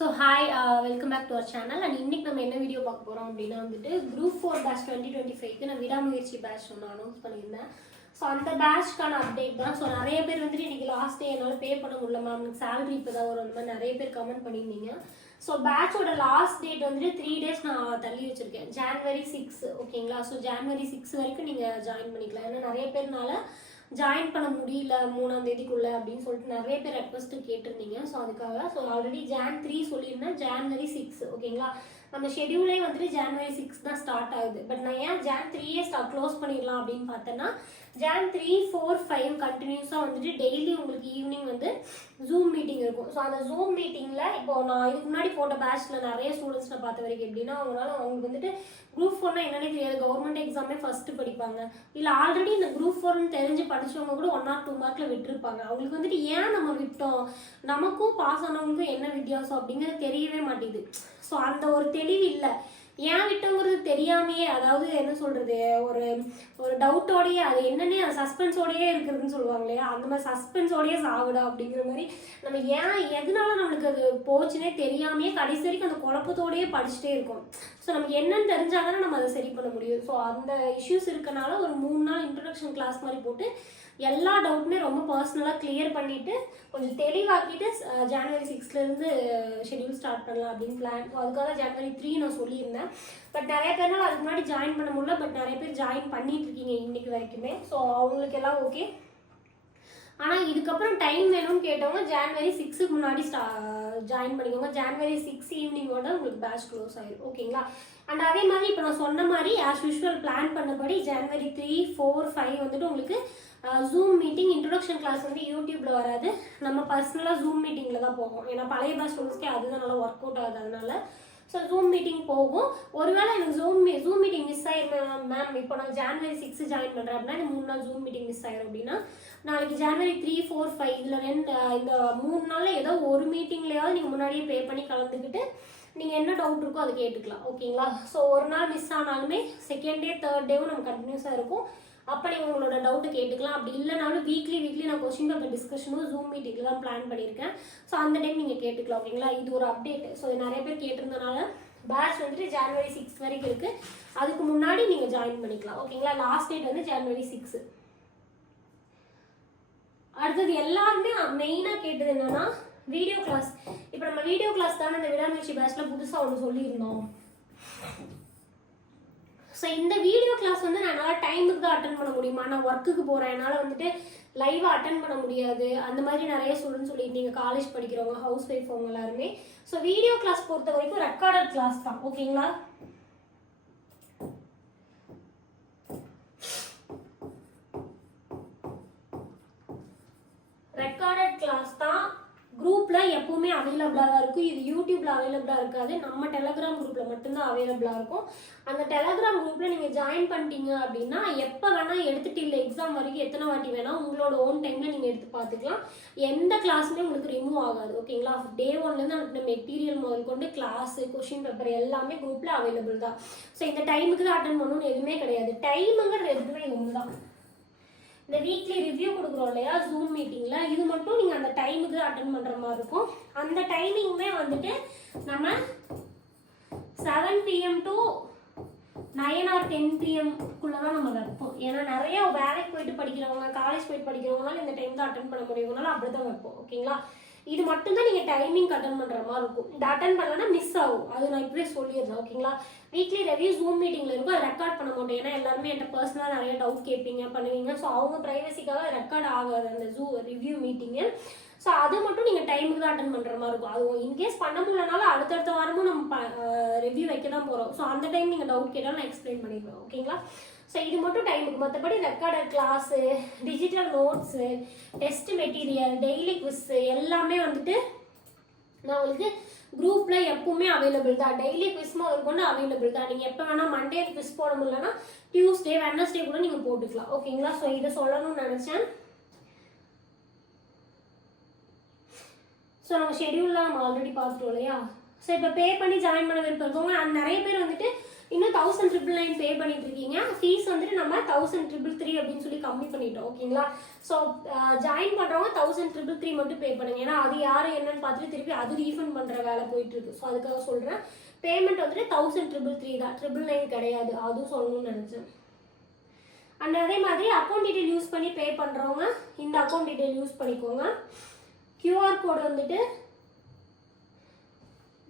So hi welcome back to our channel and இன்னைக்கு நம்ம என்ன வீடியோ பார்க்க போகிறோம் அப்படின்னா வந்துட்டு group four batch twenty twenty ஃபைவ்க்கு நான் விடாமுயற்சி பேட்ச் ஒன்று அனௌன்ஸ் பண்ணியிருந்தேன். ஸோ அந்த பேட்ச்க்கான அப்டேட் தான். ஸோ நிறைய பேர் வந்துட்டு இன்றைக்கி லாஸ்ட் டே என்னால் பே பண்ண முடியல மேம் எனக்கு சேலரி இப்போ தான் வரும். அந்த மாதிரி நிறைய பேர் கமெண்ட் பண்ணியிருந்தீங்க. ஸோ பேட்சோட லாஸ்ட் டேட் வந்துட்டு த்ரீ டேஸ் நான் தள்ளி வச்சிருக்கேன். ஜான்வரி சிக்ஸ் ஓகேங்களா ஸோ ஜான்வரி சிக்ஸ் வரைக்கும் நீங்கள் ஜாயின் பண்ணிக்கலாம். ஏன்னா நிறைய பேர்னால ஜாயின் பண்ண முடியல மூணாம் தேதிக்குள்ள அப்படின்னு சொல்லிட்டு நிறைய பேர் ரெக்வஸ்ட் கேட்டிருந்தீங்க. ஸோ அதுக்காக ஸோ ஆல்ரெடி ஜான் த்ரீ சொல்லியிருந்தேன். ஜான்வரி சிக்ஸ் ஓகேங்களா நம்ம ஷெடியூலே வந்துட்டு ஜான்வரி சிக்ஸ் தான் ஸ்டார்ட் ஆகுது. பட் நான் ஏன் ஜான் த்ரீயே ஸ்டா க்ளோஸ் பண்ணிடலாம் அப்படின்னு பார்த்தேன்னா ஜான் த்ரீ ஃபோர் ஃபைவ் கண்டினியூஸாக வந்துட்டு டெய்லி உங்களுக்கு ஈவினிங் வந்து ஜூம் மீட்டிங் இருக்கும். ஸோ அந்த ஜூம் மீட்டிங்கில் இப்போ நான் இதுக்கு முன்னாடி போட்ட பேட்ச்சில் நிறைய ஸ்டூடெண்ட்ஸ் நான் பார்த்த வரைக்கும் எப்படின்னா அவங்களால அவங்களுக்கு வந்துட்டு குரூப் ஃபோர்னா என்னன்னே தெரியாது. கவர்மெண்ட் எக்ஸாமே ஃபஸ்ட்டு படிப்பாங்க. இல்லை ஆல்ரெடி இந்த குரூப் ஃபோர்னு தெரிஞ்சு படித்தவங்க கூட ஒன் ஆர் டூ மார்க்கில் விட்டுருப்பாங்க. அவங்களுக்கு வந்துட்டு ஏன் நம்ம விட்டோம்? நமக்கும் பாஸ் ஆனவங்களுக்கும் என்ன வித்தியாசம் அப்படிங்கிறது தெரியவே மாட்டேங்குது. ஸோ அந்த ஒரு தெளிவு இல்லை. ஏன் விட்டோங்கிறது தெரியாமையே அதாவது என்ன சொல்கிறது ஒரு ஒரு டவுட்டோடயே அது என்னென்னே அது சஸ்பென்ஸோடயே இருக்கிறதுன்னு சொல்லுவாங்க இல்லையா அந்த மாதிரி சஸ்பென்ஸோடயே சாகுடா அப்படிங்கிற மாதிரி நம்ம ஏன் எதனால நம்மளுக்கு அது போச்சுன்னே தெரியாமையே கடைசி வரைக்கும் அந்த குழப்பத்தோடயே படிச்சுட்டே இருக்கும். ஸோ நமக்கு என்னன்னு தெரிஞ்சாதானே நம்ம அதை சரி பண்ண முடியும். ஸோ அந்த இஷ்யூஸ் இருக்கனால ஒரு மூணு நாள் இன்ட்ரடக்ஷன் கிளாஸ் மாதிரி போட்டு எல்லா டவுட்டுமே ரொம்ப பர்சனலாக கிளியர் பண்ணிவிட்டு கொஞ்சம் தெளிவாக்கிட்டு ஜான்வரி ஜனவரி சிக்ஸ்லேருந்து ஷெட்யூல் ஸ்டார்ட் பண்ணலாம் அப்படின்னு பிளான் ஸோ அதுக்காக ஜனவரி த்ரீ நான் சொல்லியிருந்தேன். பட் நிறைய பேர்னால அதுக்கு முன்னாடி ஜாயின் பண்ண முடியல. பட் நிறைய பேர் ஜாயின் பண்ணிட்டு இருக்கீங்க இன்னைக்கு வரைக்குமே. ஸோ அவங்களுக்கு எல்லாம் ஓகே ஆனால் இதுக்கப்புறம் டைம் வேணும்னு கேட்டவங்க ஜான்வரி சிக்ஸுக்கு முன்னாடி ஸ்டா ஜாயின் பண்ணிக்கோங்க. ஜான்வரி சிக்ஸ் ஈவினிங்கோட உங்களுக்கு பேட்ச் க்ளோஸ் ஆயிடும் ஓகேங்களா அண்ட் அதே மாதிரி இப்போ நான் சொன்ன மாதிரி ஆஸ் யூஷுவல் பிளான் பண்ணபடி ஜான்வரி த்ரீ ஃபோர் ஃபைவ் வந்துட்டு உங்களுக்கு ஜூம் மீட்டிங் இன்ட்ரொடக்ஷன் கிளாஸ் வந்து யூடியூப்பில் வராது. நம்ம பர்சனலாக ஜூம் மீட்டிங்கில் தான் போவோம். ஏன்னா பழைய பேட்ச் ஸ்டூடெண்ட்ஸ்க்கே அதுதான் நல்லா ஒர்க் அவுட் ஆகுது அதனால ஸோ ஜூம் மீட்டிங் போகும். ஒருவேளை எனக்கு ஜூம் ஜூம் மீட்டிங் மிஸ் ஆயிருந்தேன் மேம் இப்போ நான் ஜான்வரி சிக்ஸ் ஜாயின் பண்ணுறேன் அப்படின்னா இந்த மூணு நாள் ஜூம் மீட்டிங் மிஸ் ஆயிரும் அப்படின்னா நாளைக்கு ஜான்வரி த்ரீ ஃபோர் ஃபைவ் இதில் ரெண்டு இந்த மூணு நாளில் ஏதோ ஒரு மீட்டிங்லையாவது நீங்கள் முன்னாடியே பே பண்ணி கலந்துக்கிட்டு நீங்கள் என்ன டவுட் இருக்கோ அதை கேட்டுக்கலாம். ஓகேங்களா ஸோ ஒரு நாள் மிஸ் ஆனாலுமே செகண்ட் டே தேர்ட் டேவும் நம்ம கண்டினியூஸாக இருக்கும். அப்போ நீங்கள் உங்களோட டவுட்டு கேட்டுக்கலாம். அப்படி இல்லைனாலும் வீக்லி வீக்லி நான் கொஸ்டின் பேப்பர் டிஸ்கஷனும் ஜூம் மீட்டிங்கில் தான் பிளான் பண்ணியிருக்கேன். ஸோ அந்த டைம் நீங்கள் கேட்டுக்கலாம் ஓகேங்களா இது ஒரு அப்டேட் ஸோ நிறைய பேர் கேட்டிருந்தனால பேட்ச் வந்துட்டு ஜான்வரி சிக்ஸ் வரைக்கும் இருக்குது அதுக்கு முன்னாடி நீங்கள் ஜாயின் பண்ணிக்கலாம் ஓகேங்களா லாஸ்ட் டேட் வந்து ஜான்வரி சிக்ஸு அடுத்தது எல்லாருமே மெயினாக கேட்டது என்னன்னா வீடியோ கிளாஸ் இப்போ நம்ம வீடியோ கிளாஸ் தானே இந்த விடாமுயற்சி பேட்ச்ல புதுசாக ஒன்று சொல்லியிருந்தோம். ஸோ இந்த வீடியோ கிளாஸ் வந்து நான் என்னால் டைமுக்கு தான் அட்டன் பண்ண முடியுமா? நான் ஒர்க்குக்கு போகிறேன் என்னால் வந்துட்டு லைவாக அட்டன் பண்ண முடியாது. அந்த மாதிரி நிறைய ஸ்டூடெண்ட்ஸ் சொல்லியிருந்தீங்க காலேஜ் படிக்கிறவங்க ஹவுஸ் ஒய்ஃப் அவங்க எல்லாருமே. ஸோ வீடியோ கிளாஸ் பொறுத்த வரைக்கும் ரெக்கார்டட் கிளாஸ் தான். ஓகேங்களா ரெக்கார்டட் கிளாஸ் தான். குரூப்பில் எப்போவுமே அவைலபிளாக தான் இருக்கும். இது யூடியூப்பில் அவைலபிளாக இருக்காது. நம்ம டெலகிராம் குரூப்பில் மட்டும்தான் அவைலபிளாக இருக்கும். அந்த டெலகிராம் குரூப்பில் நீங்கள் ஜாயின் பண்ணிட்டீங்க அப்படின்னா எப்போ வேணால் எடுத்துகிட்டு இல்லை எக்ஸாம் வரைக்கும் எத்தனை வாட்டி வேணால் உங்களோட ஓன் டைமில் நீங்கள் எடுத்து பார்த்துக்கலாம். எந்த கிளாஸுமே உங்களுக்கு ரிமூவ் ஆகாது. ஓகேங்களா டே ஒன்லேருந்து அனுப்பின மெட்டீரியல் முதல் கொண்டு கிளாஸு கொஷின் பேப்பர் எல்லாமே குரூப்பில் அவைலபிள் தான். ஸோ இந்த டைமுக்கு தான் அட்டன் பண்ணணும்னு எதுவுமே கிடையாது. டைமுங்கிறது எதுவுமே ஒன்று தான் இந்த வீக்லி ரிவ்யூ கொடுக்குறோம் இல்லையா? ஜூம் மீட்டிங்கில் இது மட்டும் நீங்கள் அந்த டைமுக்கு அட்டன் பண்ணுற மாதிரி இருக்கும். அந்த டைமிங்குமே வந்துட்டு நம்ம seven PM to nine or ten பிஎம்குள்ளே தான் நம்ம வைப்போம். ஏன்னா நிறைய வேலைக்கு போயிட்டு படிக்கிறவங்க காலேஜ் போயிட்டு படிக்கிறவங்களால இந்த டைம் தான் அட்டன் பண்ண முடியும்னால அப்படி தான் வைப்போம் ஓகேங்களா இது மட்டும்தான் நீங்கள் டைமிங் அட்டன் பண்ணுற மாதிரி இருக்கும். இந்த அட்டன் பண்ணலன்னா மிஸ் ஆகும். அது நான் இப்படியே சொல்லிடுறேன் ஓகேங்களா வீக்லி ரெவ்யூ ஜூம் மீட்டிங்கில் இருக்கும். அதை ரெக்கார்ட் பண்ண மாட்டோம். ஏன்னா எல்லாருமே என்கிட்ட பர்சனலாக நிறைய டவுட் கேட்பீங்க பண்ணுவீங்க. ஸோ அவங்க ப்ரைவசிக்காக ரெக்கார்ட் ஆகாது அந்த ஜூ ரிவ்யூ மீட்டிங்கு ஸோ அது மட்டும் நீங்கள் டைமுக்கு தான் அட்டன் பண்ணுற மாதிரி இருக்கும். அது இன்கேஸ் பண்ண முடியலனாலும் அடுத்தடுத்த வாரமும் நம்ம ரிவ்யூ வைக்க தான் போகிறோம் ஸோ அந்த டைம் நீங்கள் டவுட் கேட்டாலும் நான் எக்ஸ்பிளைன் பண்ணிடுவேன் ஓகேங்களா ஸோ இது மட்டும் டைமுக்கு மற்றபடி recorded class digital notes test material daily quiz எல்லாமே வந்துட்டு நான் உங்களுக்கு குரூப்பில் எப்பவுமே அவைலபிள் தான். டெய்லி குவிஸ் முதல் கொண்டு அவைலபிள் தான். நீங்கள் எப்போ வேணால் மண்டே குவிஸ் போட முடியலன்னா டியூஸ்டே வெனஸ்டே கூட நீங்கள் போட்டுக்கலாம். ஓகேங்களா ஸோ இதை சொல்லணும்னு நினச்சேன். ஸோ நம்ம ஷெடியூல்லாம் நம்ம ஆல்ரெடி பார்த்துட்டோம் இல்லையா? ஸோ இப்போ பே பண்ணி ஜாயின் பண்ண விருப்பம் இருக்கவங்க நிறைய பேர் வந்துட்டு இன்னும் தௌசண்ட் ட்ரிபிள் நைன் பே பண்ணிட்டு இருக்கீங்க ஃபீஸ் வந்துட்டு நம்ம தௌசண்ட் ட்ரிபிள் த்ரீ அப்படின்னு சொல்லி கம்மி பண்ணிட்டோம் ஓகேங்களா? ஸோ ஜாயின் பண்ணுறவங்க தௌசண்ட் ட்ரிபிள் த்ரீ மட்டும் பே பண்ணுங்க. ஏன்னா அது யார் என்னன்னு பார்த்துட்டு திருப்பி அது ரீஃபண்ட் பண்ணுற வேலை போயிட்டு இருக்கு ஸோ அதுக்காக சொல்கிறேன் பேமெண்ட் வந்துட்டு தௌசண்ட் ட்ரிபிள் த்ரீ தான். ட்ரிபிள் நைன் கிடையாது. அதுவும் சொல்லணும்னு நினச்சேன். அண்ட் அதே மாதிரி அக்கௌண்ட் டீட்டெயில் யூஸ் பண்ணி பே பண்ணுறவங்க இந்த அக்கௌண்ட் டீட்டெயில் யூஸ் பண்ணிக்கோங்க. கியூஆர் கோடு வந்துட்டு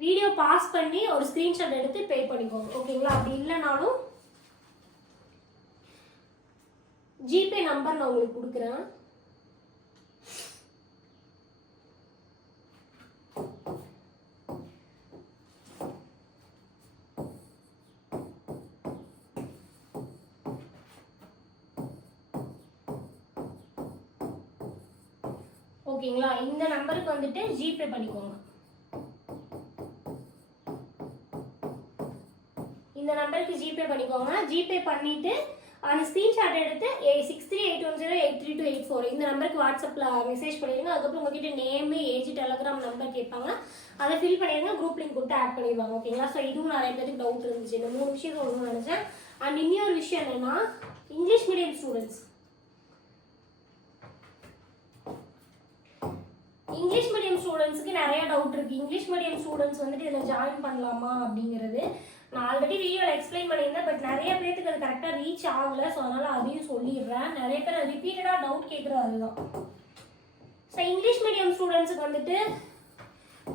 வீடியோ பாஸ் பண்ணி ஒரு ஸ்க்ரீன்ஷாட் எடுத்து பே பண்ணிக்கோங்க. ஓகேங்களா அப்படி இல்லைனாலும் ஜிபே நம்பர் நான் உங்களுக்கு கொடுக்குறேன். ஓகேங்களா இந்த நம்பருக்கு வந்துட்டு ஜிபே பண்ணிக்கோங்க. இந்த நம்பருக்கு ஜிபே பண்ணிக்கோங்க. ஜிபே பண்ணிவிட்டு அந்த ஸ்க்ரீன்ஷாட் எடுத்து six three eight one zero eight three two eight four இந்த நம்பருக்கு வாட்ஸ்அப்பில் மெசேஜ் பண்ணிடுங்க. அதுக்கப்புறம் உங்ககிட்ட நேமு ஏஜ் டெலகிராம் நம்பர் கேட்பாங்க. அதை ஃபில் பண்ணிடுங்க. குரூப் லிங்க் கொடுத்து ஆட் பண்ணிடுவாங்க. ஓகேங்களா ஸோ இதுவும் நிறைய பேருக்கு டவுட் இருந்துச்சு. இந்த மூணு விஷயம் ஒன்று நினச்சேன். அண்ட் இன்னொரு விஷயம் என்னென்னா English medium students English medium ஸ்டூடெண்ட்ஸுக்கு நிறைய டவுட் இருக்கு. இங்கிலீஷ் மீடியம் ஸ்டூடெண்ட்ஸ் வந்துட்டு இதில் ஜாயின் பண்ணலாமா அப்படிங்கிறது. நான் ஆல்ரெடி வீடியோவில் எக்ஸ்பிளைன் பண்ணியிருந்தேன் பட் நிறைய பேருக்கு அது கரெக்டாக ரீச் ஆகலை. ஸோ அதனால் அதையும் சொல்லிடுறேன். நிறைய பேர் ரிப்பீட்டடாக டவுட் கேட்குறது அதுதான். ஸோ இங்கிலீஷ் மீடியம் ஸ்டூடெண்ட்ஸுக்கு வந்துட்டு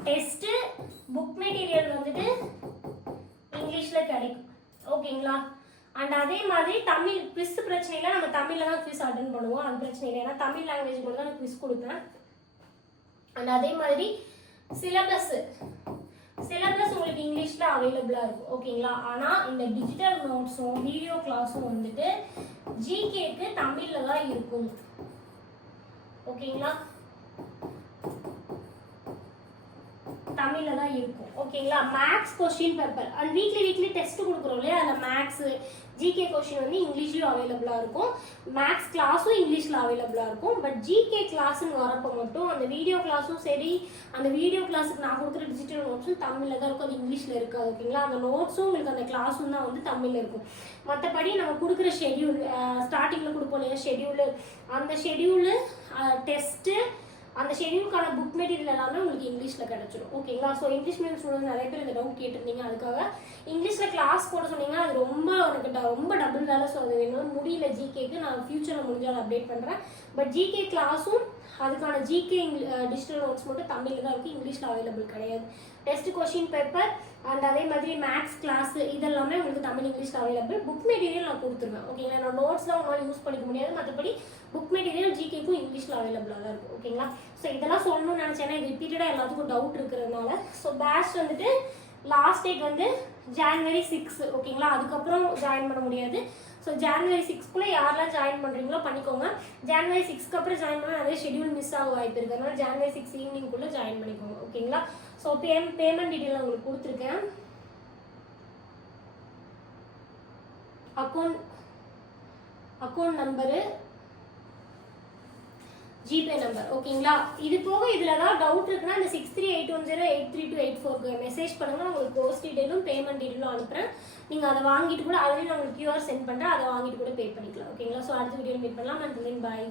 டெஸ்ட்டு புக் மெட்டீரியல் வந்துட்டு இங்கிலீஷில் கிடைக்கும். ஓகேங்களா அண்ட் அதே மாதிரி தமிழ் குவிஸ் பிரச்சனையில் நம்ம தமிழில் தான் குவிஸ் அட்டன் பண்ணுவோம். அது பிரச்சனை இல்லை. ஏன்னா தமிழ் லாங்குவேஜ் மட்டும் தான் நான் குவிஸ் கொடுப்பேன். அண்ட் அதே மாதிரி சிலபஸ் சிலபஸ் உங்களுக்கு இங்கிலீஷில் அவைலபிளாக இருக்கும். ஓகேங்களா ஆனால் இந்த டிஜிட்டல் நோட்ஸும் வீடியோ கிளாஸும் வந்துட்டு ஜிகேக்கு தமிழில் தான் இருக்கும். ஓகேங்களா தமிழில் தான் இருக்கும். ஓகேங்களா maths question paper and weekly weekly test கொடுக்குறோம் இல்லையா? அந்த மேக்ஸு ஜிகே கொஷின் வந்து இங்கிலீஷ்லையும் அவைலபிளாக இருக்கும். மேக்ஸ் கிளாஸும் இங்கிலீஷில் அவைலபிளாக இருக்கும். பட் ஜிகே கிளாஸ்னு வரப்போ மட்டும் அந்த வீடியோ கிளாஸும் சரி அந்த வீடியோ கிளாஸுக்கு நான் கொடுக்குற டிஜிட்டல் நோட்ஸும் தமிழில் தான் இருக்கும். அது இங்கிலீஷில் இருக்காது ஓகேங்களா? அந்த நோட்ஸும் உங்களுக்கு அந்த கிளாஸும் தான் வந்து தமிழில் இருக்கும். மற்றபடி நம்ம கொடுக்குற ஷெடியூல் ஸ்டார்டிங்கில் கொடுப்போம் இல்லையா ஷெடியூலு அந்த ஷெடியூலு டெஸ்ட்டு அந்த ஷெடியூலுக்கான புக் மெட்டீரியல் எல்லாமே உங்களுக்கு இங்கிலீஷில் கிடச்சிடும் ஓகேங்களா ஸோ இங்கிலீஷ் மீடியம் ஸ்டூடெண்ட்ஸ் நிறைய பேர் இந்த டவுட் கேட்டிருந்தீங்க அதுக்காக. இங்கிலீஷில் கிளாஸ் போட சொன்னீங்கன்னா அது ரொம்ப எனக்கு ட- ரொம்ப டபுள் வேலை ஸோ அது முடியல ஜிகேக்கு நான் ஃபியூச்சரில் முடிஞ்சாலும் அப்டேட் பண்ணுறேன் பட் ஜிகே கிளாஸும் அதுக்கான ஜிகே டிஜிட்டல் நோட்ஸ் மட்டும் தமிழில் தான் இருக்குது இங்கிலீஷில் அவைலபிள் கிடையாது. டெஸ்ட் கொஷின் பேப்பர் அண்ட் அதே மாதிரி மேக்ஸ் கிளாஸ் இதெல்லாமே உங்களுக்கு தமிழ் இங்கிலீஷில் அவைலபிள் புக் மெட்டீரியல் நான் கொடுத்துருவேன் ஓகேங்களா நான் நோட்ஸ் தான் உங்களால் யூஸ் பண்ணிக்க முடியாது. மற்றபடி புக் மெட்டீரியல் ஜிகேக்கும் இங்கிலீஷில் அவைலபிளாக தான் இருக்கும் ஓகேங்களா ஸோ இதெல்லாம் சொல்லணும்னு நினச்சேன்னா இது ரிப்பீட்டடாக எல்லாத்துக்கும் டவுட் இருக்கிறதுனால. ஸோ பேட்ச் வந்துட்டு லாஸ்ட் டேட் வந்து ஜான்வரி சிக்ஸ் ஓகேங்களா அதுக்கப்புறம் ஜாயின் பண்ண முடியாது. ஸோ ஜான்வரி சிக்ஸ்க்குள்ளே யாரெல்லாம் ஜாயின் பண்ணுறீங்களோ பண்ணிக்கோங்க. ஜான்வரி சிக்ஸ்க்கு அப்புறம் ஜாயின் பண்ணால் நிறைய ஷெடியூல் மிஸ் ஆக வாய்ப்பு இருக்குது அதனால ஜான்வரி சிக்ஸ் ஈவினிங்குள்ளே ஜாயின் பண்ணிக்கோங்க. ஓகேங்களா ஸோ பே பேமெண்ட் டீட்டெயில் உங்களுக்கு கொடுத்துருக்கேன். Account account number GPay number ஓகேங்களா இது போக இதில் ஏதாவது டவுட் இருக்குன்னா இந்த six three eight one zero eight three two eight ஃபோருக்கு மெசேஜ் பண்ணுங்க. நான் உங்களுக்கு போஸ்ட் டீட்டெயிலும் பேமெண்ட் டீட்டெயிலும் அனுப்புகிறேன் நீங்கள் அதை வாங்கிட்டு கூட அதுலேயும் நான் உங்களுக்கு கியூஆர் சென்ட் பண்ணுறேன் அதை வாங்கிட்டு கூட பே பண்ணிக்கலாம். ஓகேங்களா ஸோ அடுத்த வீடியோ மீட் பண்ணலாம். நன்றி பாய்